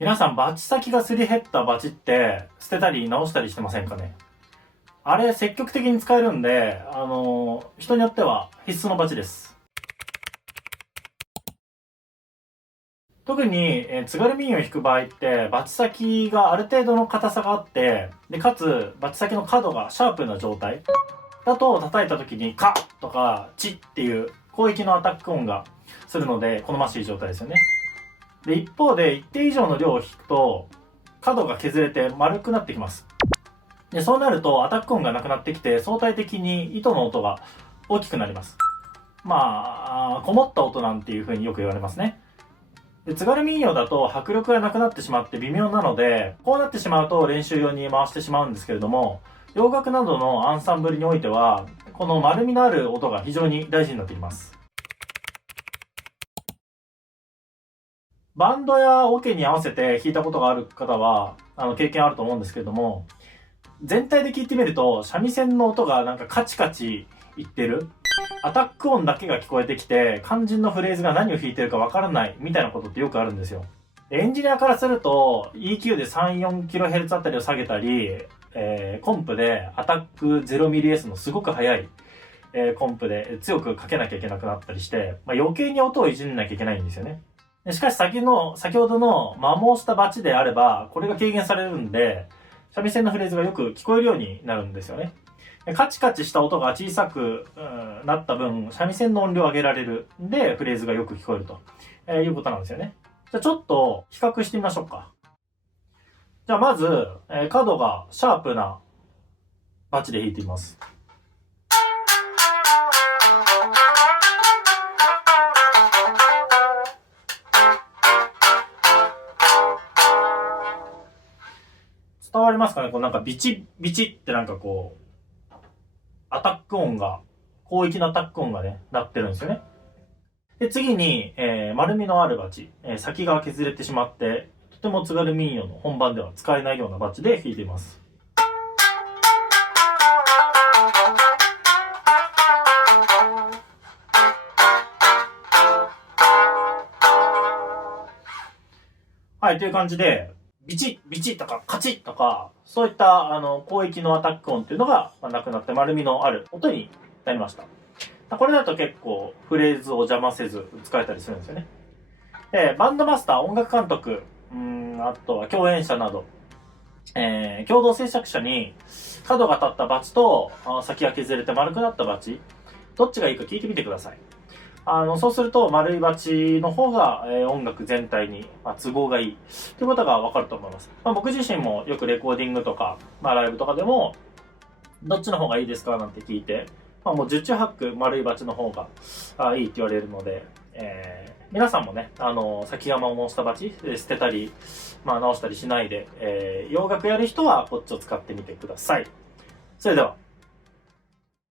皆さん、バチ先がすり減ったバチって捨てたり直したりしてませんかね？あれ積極的に使えるんで、人によっては必須のバチです。特に、津軽民謡を弾く場合って、バチ先がある程度の硬さがあって、で、かつ、バチ先の角がシャープな状態だと叩いた時にカッとかチッっていう広域のアタック音がするので好ましい状態ですよね。で、一方で一定以上の量を弾くと角が削れて丸くなってきます。で、そうなるとアタック音がなくなってきて相対的に糸の音が大きくなります。まあ、こもった音なんていう風によく言われますね。で、津軽民謡だと迫力がなくなってしまって微妙なので、こうなってしまうと練習用に回してしまうんですけれども、洋楽などのアンサンブルにおいては、この丸みのある音が非常に大事になってきます。バンドやオケに合わせて弾いたことがある方は、経験あると思うんですけれども、全体で聞いてみると、三味線の音がなんかカチカチいってる。アタック音だけが聞こえてきて、肝心のフレーズが何を弾いてるかわからないみたいなことってよくあるんですよ。エンジニアからすると EQ で 3,4kHz あたりを下げたり、コンプでアタック 0ms のすごく速い、コンプで強くかけなきゃいけなくなったりして、余計に音をいじんなきゃいけないんですよね。しかし先ほどの摩耗したバチであれば、これが軽減されるんで、三味線のフレーズがよく聞こえるようになるんですよね。カチカチした音が小さくなった分、三味線の音量を上げられるんで、フレーズがよく聞こえると、いうことなんですよね。じゃあちょっと比較してみましょうか。じゃあまず、角がシャープなバチで弾いてみます。伝わりますかね？こうなんかビチビチってなんかこう、アタック音が、広域のアタック音がね、鳴ってるんですよね。で、次に、丸みのあるバチ、先が削れてしまって、とても津軽民謡の本番では使えないようなバチで弾いています。はい、という感じで、ビチッ、ビチッとかカチッとか、そういった広域のアタック音っていうのがなくなって丸みのある音になりました。これだと結構フレーズを邪魔せず使えたりするんですよね。で、バンドマスター、音楽監督、あとは共演者など、共同制作者に角が立ったバチと先が削れて丸くなったバチ、どっちがいいか聞いてみてください。そうすると丸いバチの方が、音楽全体に、都合がいいということがわかると思います。僕自身もよくレコーディングとか、ライブとかでもどっちの方がいいですかなんて聞いて、もう十中八九丸いバチの方がいいって言われるので、皆さんもね、先が摩耗したバチ捨てたり、直したりしないで、洋楽やる人はこっちを使ってみてください。それでは。